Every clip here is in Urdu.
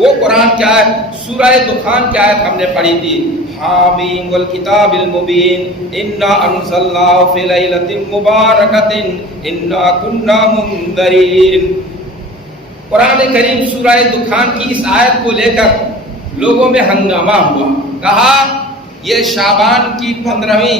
وہ قرآن کی آیت سورہ دخان کی آیت ہم نے پڑھی تھی، حامیم والکتاب المبین انا انزلناہ فی لیلۃ مبارکۃ انا کنا منذرین۔ قرآن کریم سورہ دخان کی اس آیت کو لے کر لوگوں میں ہنگامہ ہوا، کہا یہ شعبان کی 15ویں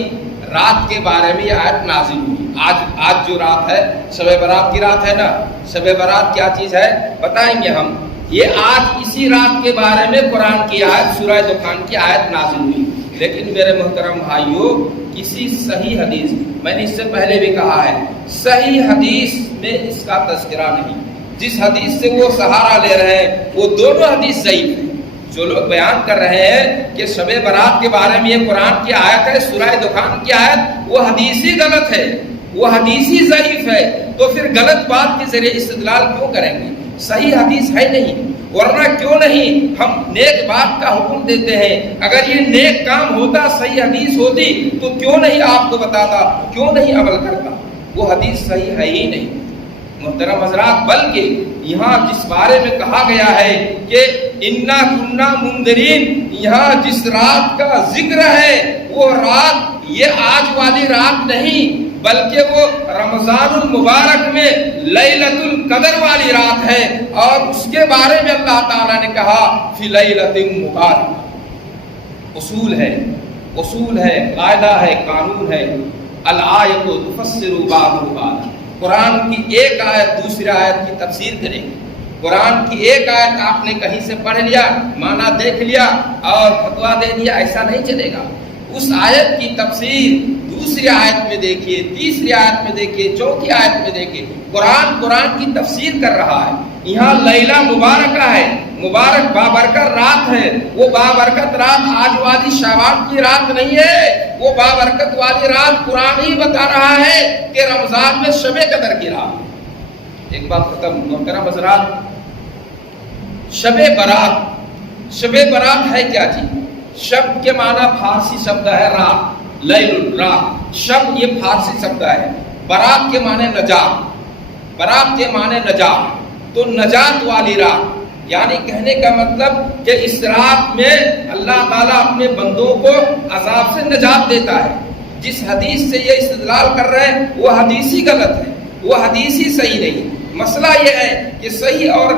رات کے بارے میں یہ آیت نازل ہوئی۔ آج جو رات ہے شب برات کی رات ہے نا، شب برات کیا چیز ہے بتائیں گے ہم۔ یہ آج اسی رات کے بارے میں قرآن کی آیت سورہ دخان کی آیت نازل ہوئی، لیکن میرے محترم بھائیوں کسی صحیح حدیث، میں نے اس سے پہلے بھی کہا ہے، صحیح حدیث میں اس کا تذکرہ نہیں۔ جس حدیث سے وہ سہارا لے رہے ہیں وہ دونوں حدیث ضعیف ہیں۔ جو لوگ بیان کر رہے ہیں کہ شب برات کے بارے میں یہ قرآن کی آیت ہے، سورہ دخان کی آیت، وہ حدیثی غلط ہے، وہ حدیثی ضعیف ہے، تو پھر غلط بات کے ذریعے استدلال کیوں کریں گے؟ صحیح حدیث ہے نہیں، ورنہ کیوں نہیں ہم نیک بات کا حکم دیتے ہیں؟ اگر یہ نیک کام ہوتا، صحیح حدیث ہوتی تو کیوں نہیں آپ کو بتاتا، کیوں نہیں عمل کرتا؟ وہ حدیث صحیح ہے ہی نہیں محترم حضرات، بلکہ یہاں جس بارے میں کہا گیا ہے کہ انا کنا منذرین، یہاں جس رات کا ذکر ہے وہ رات یہ آج والی رات نہیں، بلکہ وہ رمضان المبارک میں لیلۃ القدر والی رات ہے، اور اس کے بارے میں اللہ تعالیٰ نے کہا فی لیلۃ مبارک۔ اصول ہے، قاعدہ ہے، قانون ہے، الآیۃ تفسر بعضها بعضا۔ قرآن کی ایک آیت دوسری آیت کی تفسیر کرے گی۔ قرآن کی ایک آیت آپ نے کہیں سے پڑھ لیا، معنی دیکھ لیا اور فتویٰ دے دیا، ایسا نہیں چلے گا۔ اس آیت کی تفسیر دوسری آیت میں دیکھیے، تیسری آیت میں دیکھیے، چوتھی آیت میں دیکھیے، قرآن کی تفسیر کر رہا ہے۔ یہاں لیلہ مبارکہ ہے، مبارک بابرکت رات ہے، وہ بابرکت رات آج والی شعبان کی رات نہیں ہے، وہ بابرکت والی رات قرآن ہی بتا رہا ہے کہ رمضان میں شب قدر کی رات۔ ایک بات ختم محترم حضرات، شب برات ہے کیا چیز؟ شب کے معنی فارسی شبد ہے رات، لیل رات، شب یہ فارسی شبد ہے۔ برات کے معنی نجات، برات کے معنی نجات، تو نجات والی رات، یعنی کہنے کا مطلب کہ اس رات میں اللہ تعالیٰ اپنے بندوں کو عذاب سے نجات دیتا ہے۔ جس حدیث سے یہ استدلال کر رہے ہیں وہ حدیثی غلط ہے، وہ حدیثی صحیح نہیں۔ مسئلہ یہ ہے کہ صحیح اور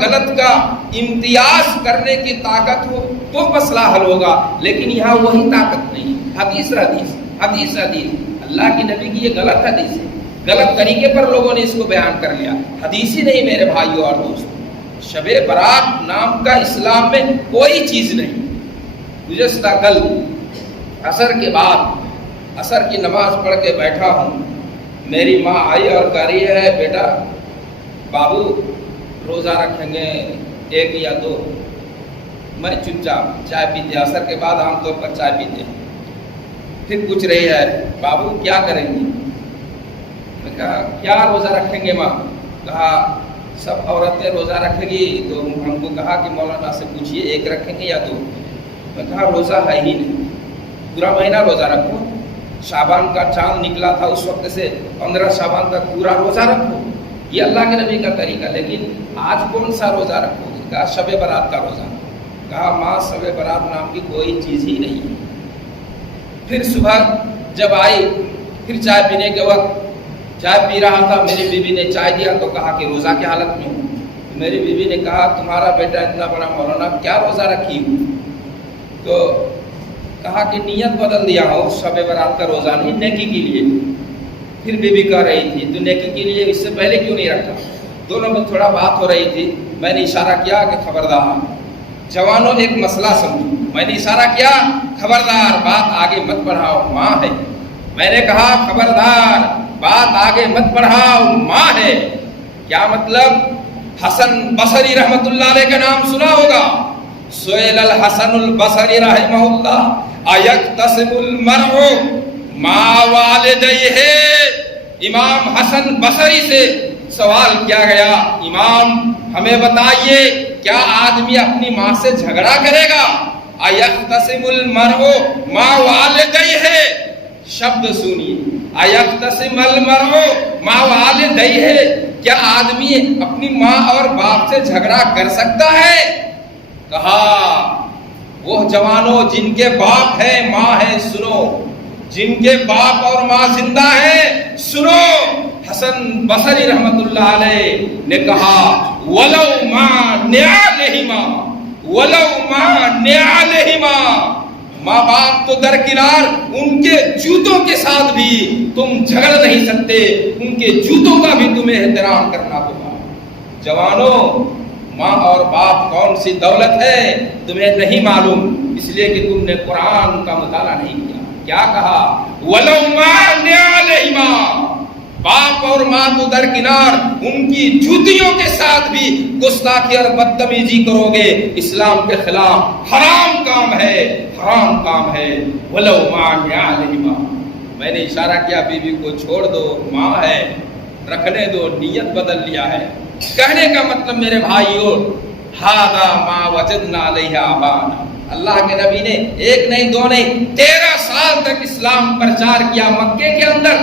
غلط کا امتیاز کرنے کی طاقت ہو تو مسئلہ حل ہوگا، لیکن یہاں وہی طاقت نہیں۔ حدیث اللہ کی نبی کی یہ غلط حدیث ہے، غلط طریقے پر لوگوں نے اس کو بیان کر لیا، حدیثی نہیں میرے بھائیوں اور دوستوں۔ شب برات نام کا اسلام میں کوئی چیز نہیں۔ گزشتہ کل عصر کے بعد عصر کی نماز پڑھ کے بیٹھا ہوں، میری ماں آئی اور کہہ رہی ہے بیٹا بابو روزہ رکھیں گے 1 یا 2۔ میں چپ چاپ چائے پیتے، عصر کے بعد عام طور پر چائے پیتے ہیں۔ پھر پوچھ رہی ہے بابو کیا کریں گے؟ میں کہا کیا روزہ رکھیں گے ماں؟ کہا سب عورتیں روزہ رکھیں گی، تو ہم کو کہا کہ مولانا سے پوچھئے 1 رکھیں گے یا 2؟ میں کہا روزہ ہے ہی نہیں، پورا مہینہ روزہ رکھو، شعبان کا چاند نکلا تھا اس وقت سے 15 شعبان تک پورا روزہ رکھو، یہ اللہ کے نبی کا طریقہ، لیکن آج کون سا روزہ رکھو گے؟ کہا شب برات کا روزہ۔ کہا ماں شب برات نام کی کوئی چیز ہی نہیں ہے۔ پھر صبح جب آئی، پھر چائے پینے کے وقت چائے پی رہا تھا، میری بیوی نے چائے دیا تو کہا کہ روزہ کی حالت میں ہوں۔ میری بیوی نے کہا تمہارا بیٹا اتنا بڑا مولانا کیا روزہ رکھی ہوں؟ تو کہا کہ نیت بدل دیا ہو، شب برات کا روزہ نہیں، نیکی کے لیے۔ پھر بیوی کہہ رہی تھی تو نیکی کے لیے اس سے پہلے کیوں نہیں رکھا؟ دونوں میں تھوڑا بات ہو رہی تھی، میں نے اشارہ کیا کہ خبردار جوانوں ایک مسئلہ سمجھو، میں نے اشارہ کیا خبردار بات آگے مت بڑھاؤ، ماں ہے۔ میں نے کہا خبردار بات آگے مت بڑھاؤ، ماں ہے۔ کیا مطلب؟ حسن بصری رحمت اللہ علیہ کا نام سنا ہوگا، سئل الحسن البصری رحمہ اللہ ایکتسب المرء ما والدیہ۔ امام حسن بصری سے سوال کیا گیا، امام ہمیں بتائیے کیا آدمی اپنی ماں سے جھگڑا کرے گا؟ ایکتسب المرء ما والدیہ، شبد سنیے، ایکتسب المرء ما والدیہ، کیا آدمی اپنی ماں اور باپ سے جھگڑا کر سکتا ہے؟ کہا وہ جوانوں جن کے باپ ہے ماں ہے سنو، جن کے باپ اور ماں زندہ ہے سنو، حسن بصری رحمت اللہ علیہ نے کہا ولو ماں نعالہما، ولو ماں نعالہما، ماں باپ تو درکنار، ان کے جوتوں کے ساتھ بھی تم جھگڑ نہیں سکتے، ان کے جوتوں کا بھی تمہیں احترام کرنا ہوگا۔ جوانوں، ماں اور باپ کون سی دولت ہے تمہیں نہیں معلوم، اس لیے کہ تم نے قرآن کا مطالعہ نہیں کیا۔ کیا کہا؟ وَلَوْ مَا نِعَلَيْمَا، باپ اور ماں تو درکنار، ان کی جوتیوں کے ساتھ بھی گستاخی اور بدتمیزی کرو گے، اسلام کے خلاف حرام کام ہے، حرام کام ہے۔ وَلَوْ مَا نِعَلَيْمَا، میں نے اشارہ کیا بیوی کو چھوڑ دو، ماں ہے، رکھنے دو، نیت بدل لیا ہے۔ کہنے کا مطلب میرے بھائیوں، ہذا ما وجدنا علیہ آبانا، اللہ کے نبی نے ایک نہیں دو نہیں 13 سال تک اسلام پرچار کیا مکے کے اندر،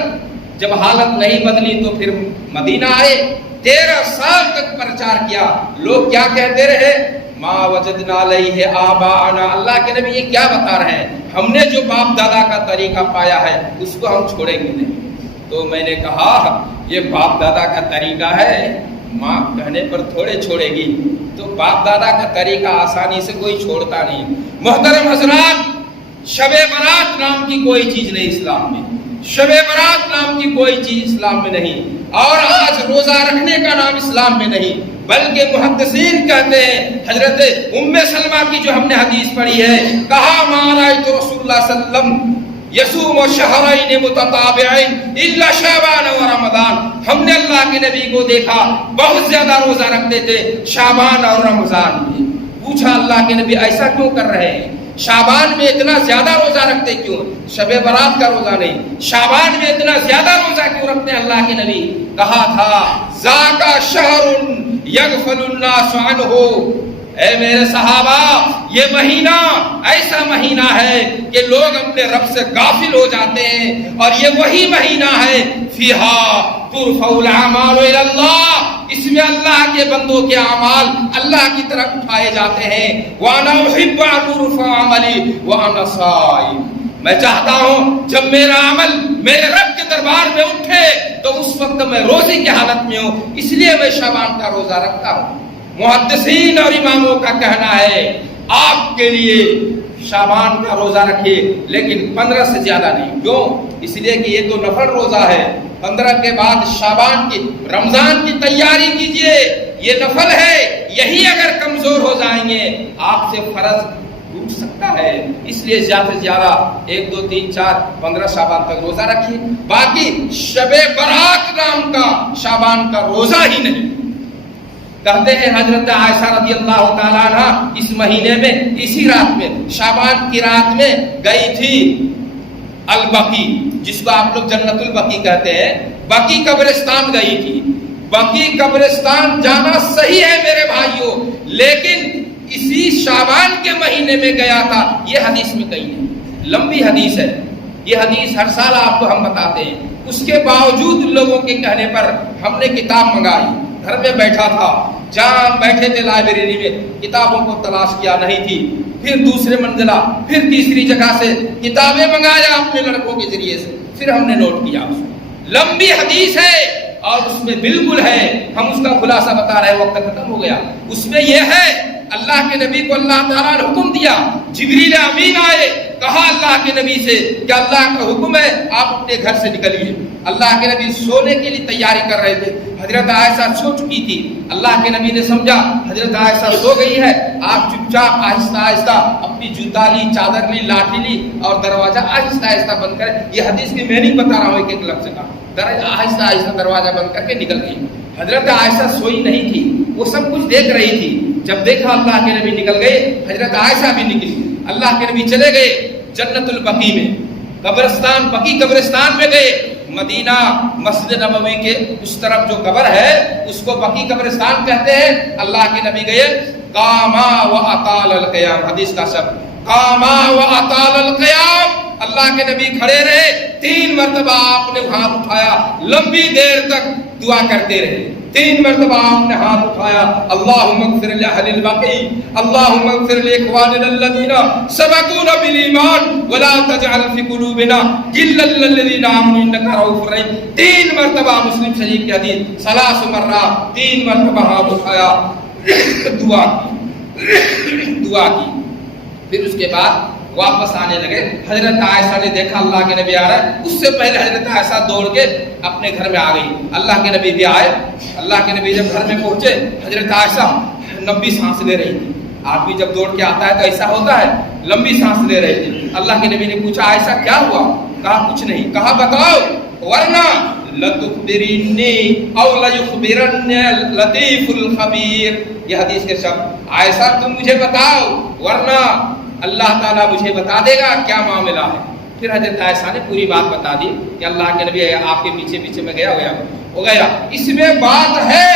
جب حالت نہیں بدلی تو پھر مدینہ آئے، 13 سال تک پرچار کیا۔ لوگ کیا کہتے رہے؟ ما وجدنا علیہ آبانا، اللہ کے نبی یہ کیا بتا رہے ہیں؟ ہم نے جو باپ دادا کا طریقہ پایا ہے اس کو ہم چھوڑیں گے نہیں۔ تو میں نے کہا یہ باپ دادا کا طریقہ ہے، ماں کہنے پر تھوڑے چھوڑے گی، تو باپ دادا کا طریقہ آسانی سے کوئی چھوڑتا نہیں۔ محترم حضرات، شب برات نام کی کوئی چیز نہیں اسلام میں، شب برات نام کی کوئی چیز اسلام میں نہیں، اور آج روزہ رکھنے کا نام اسلام میں نہیں، بلکہ محدثین کہتے ہیں، حضرت ام سلمہ کی جو ہم نے حدیث پڑھی ہے، کہا ما رأیت رسول اللہ صلی اللہ علیہ وسلم یصوم شہرین متتابعین الا شعبان و رمضان، ہم نے اللہ کے نبی کو دیکھا بہت زیادہ روزہ رکھتے تھے شعبان اور رمضان میں۔ پوچھا اللہ کے نبی ایسا کیوں کر رہے ہیں؟ شعبان میں اتنا زیادہ روزہ رکھتے کیوں؟ شب برات کا روزہ نہیں، شعبان میں اتنا زیادہ روزہ کیوں رکھتے ہیں اللہ کے نبی؟ کہا تھا ذاک شہر یغفل الناس عنہ، اے میرے صحابہ یہ مہینہ ایسا مہینہ ہے کہ لوگ اپنے رب سے غافل ہو جاتے ہیں، اور یہ وہی مہینہ ہے فیہا ترفع الاعمال الی اللہ، اس میں اللہ کے بندوں کے اعمال اللہ کی طرف اٹھائے جاتے ہیں۔ وانا احب ان ترفع عملی وانا صائم، میں چاہتا ہوں جب میرا عمل میرے رب کے دربار میں اٹھے تو اس وقت میں روزے کی حالت میں ہوں، اس لیے میں شعبان کا روزہ رکھتا ہوں۔ محدثین اور اماموں کا کہنا ہے آپ کے لیے شعبان کا روزہ رکھیے لیکن 15 سے زیادہ نہیں۔ کیوں؟ اس لیے کہ یہ تو نفل روزہ ہے، 15 کے بعد شعبان کی رمضان کی تیاری کیجئے، یہ نفل ہے، یہی اگر کمزور ہو جائیں گے آپ سے فرض ٹوٹ سکتا ہے، اس لیے زیادہ سے زیادہ 1 2 3 4 15 شعبان تک روزہ رکھیے، باقی شب برات نام کا شعبان کا روزہ ہی نہیں۔ کہتے ہیں حضرت عائشہ رضی اللہ تعالیٰ عنہ اس مہینے میں اسی رات میں شعبان کی رات میں گئی تھی البقی، جس کو آپ لوگ جنت البقی کہتے ہیں، بقی قبرستان گئی تھی۔ بقی قبرستان جانا صحیح ہے میرے بھائیوں، لیکن اسی شعبان کے مہینے میں گیا تھا، یہ حدیث میں کہیں نہیں، لمبی حدیث ہے، یہ حدیث ہر سال آپ کو ہم بتاتے ہیں۔ اس کے باوجود لوگوں کے کہنے پر ہم نے کتاب منگائی، گھر میں بیٹھا تھا، جہاں بیٹھے تھے لائبریری میں، کتابوں کو تلاش کیا نہیں تھی، پھر دوسرے منزلہ، پھر تیسری جگہ سے کتابیں منگایا اپنے لڑکوں کے ذریعے سے، پھر ہم نے نوٹ کیا۔ لمبی حدیث ہے اور اس میں بالکل ہے، ہم اس کا خلاصہ بتا رہے ہیں، وقت ختم ہو گیا۔ اس میں یہ ہے اللہ کے نبی کو اللہ تعالیٰ نے حکم دیا، جبریل امین آئے، کہا اللہ کے نبی سے کہ اللہ کا حکم ہے آپ اپنے گھر سے نکلیے۔ اللہ کے نبی سونے کے لیے تیاری کر رہے تھے، حضرت عائشہ سو چکی تھی، اللہ کے نبی نے سمجھا حضرت عائشہ سو گئی ہے، آپ چپ چاپ آہستہ آہستہ اپنی جوتا لی، چادر لی، لاٹھی لی اور دروازہ آہستہ آہستہ بند کرے، یہ حدیث کی میں نہیں بتا رہا ہوں ایک ایک لفظ کا، آہستہ آہستہ دروازہ بند کر کے نکل گئی۔ حضرت عائشہ سوئی نہیں تھی، وہ سب کچھ دیکھ رہی تھی، جب دیکھا اللہ کے نبی نکل گئے، حضرت عائشہ بھی نکلی، اللہ کے نبی چلے گئے جنت البقی میں، قبرستان بقی قبرستان میں گئے، مدینہ مسجد نبوی کے اس طرف جو قبر ہے اس کو بقی قبرستان کہتے ہیں۔ اللہ کے نبی گئے، قاما و اطال القیام، حدیث کا شب قاما و اطال القیام، اللہ کے نبی کھڑے رہے، 3 مرتبہ آپ نے ہاتھ اٹھایا، لمبی دیر تک دعا کرتے رہے۔ 3 مرتبہ آپ نے ہاتھ اٹھایا، اللہم اغفر لأہل البقیع، اللہم اغفر لإخواننا الذین سبقونا بالایمان ولا تجعل فی قلوبنا غلا للذین آمنوا انک رؤوف رحیم۔ 3 مرتبہ مسلم شریف کی حدیث، 3 مرات 3 مرتبہ ہاتھ اٹھایا، دعا کی۔ پھر اس کے بعد واپس آنے لگے۔ حضرت عائشہ نے دیکھا اللہ کے نبی آ رہا ہے، اس سے پہلے حضرت عائشہ دوڑ کے اپنے گھر میں آ گئی۔ اللہ کے نبی بھی آئے۔ اللہ کے نبی جب گھر میں پہنچے، حضرت عائشہ لمبی سانس لے رہی تھی۔ آدمی جب دوڑ کے آتا ہے تو ایسا ہوتا ہے، لمبی سانس لے رہی تھی۔ اللہ کے نبی نے پوچھا عائشہ کیا ہوا؟ کہا کچھ نہیں۔ کہا بتاؤ ورنہ لتخبرنی او لیخبرن لطیف الخبیر۔ یہ حدیث کے شبد، عائشہ تم مجھے بتاؤ ورنہ اللہ تعالیٰ مجھے بتا دے گا کیا معاملہ ہے۔ پھر حضرت عائشہ نے پوری بات بتا دی کہ اللہ کے نبی آپ کے پیچھے پیچھے میں گیا ہو گیا۔ اس میں بات ہے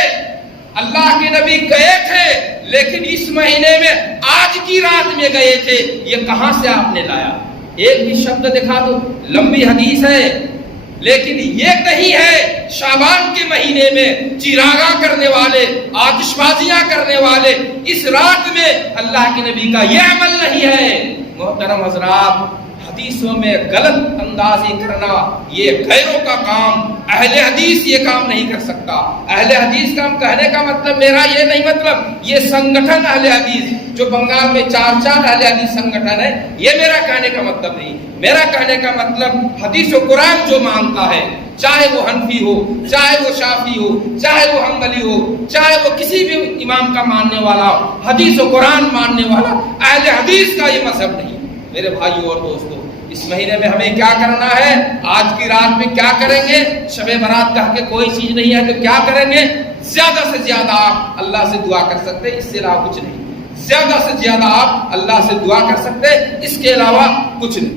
اللہ کے نبی گئے تھے، لیکن اس مہینے میں آج کی رات میں گئے تھے، یہ کہاں سے آپ نے لایا؟ ایک بھی شبد دکھا دو۔ لمبی حدیث ہے لیکن یہ نہیں ہے شعبان کے مہینے میں چراغاں کرنے والے، آتش بازیاں کرنے والے اس رات میں اللہ کے نبی کا یہ عمل نہیں ہے۔ محترم حضرات، حدیثوں میں غلط اندازی کرنا یہ غیروں کا کام، اہل حدیث یہ کام نہیں کر سکتا۔ اہل حدیث کا کہنے کا مطلب میرا یہ نہیں، مطلب یہ سنگٹھن اہل حدیث جو بنگال میں 4 اہل حدیث سنگٹھن ہے، یہ میرا کہنے کا مطلب نہیں۔ میرا کہنے کا مطلب حدیث و قرآن جو مانتا ہے، چاہے وہ حنفی ہو، چاہے وہ شافعی ہو، چاہے وہ حنبلی ہو، چاہے وہ کسی بھی امام کا ماننے والا ہو، حدیث و قرآن ماننے والا اہل حدیث کا یہ مذہب نہیں۔ میرے بھائیو اور دوستو، اس مہینے میں ہمیں کیا کرنا ہے؟ آج کی رات میں کیا کریں گے؟ شب برات کہہ کے کوئی چیز نہیں ہے تو کیا کریں گے؟ زیادہ سے زیادہ آپ اللہ سے دعا کر سکتے، اس سے علاوہ کچھ نہیں۔ زیادہ سے زیادہ آپ اللہ سے دعا کر سکتے، اس کے علاوہ کچھ نہیں۔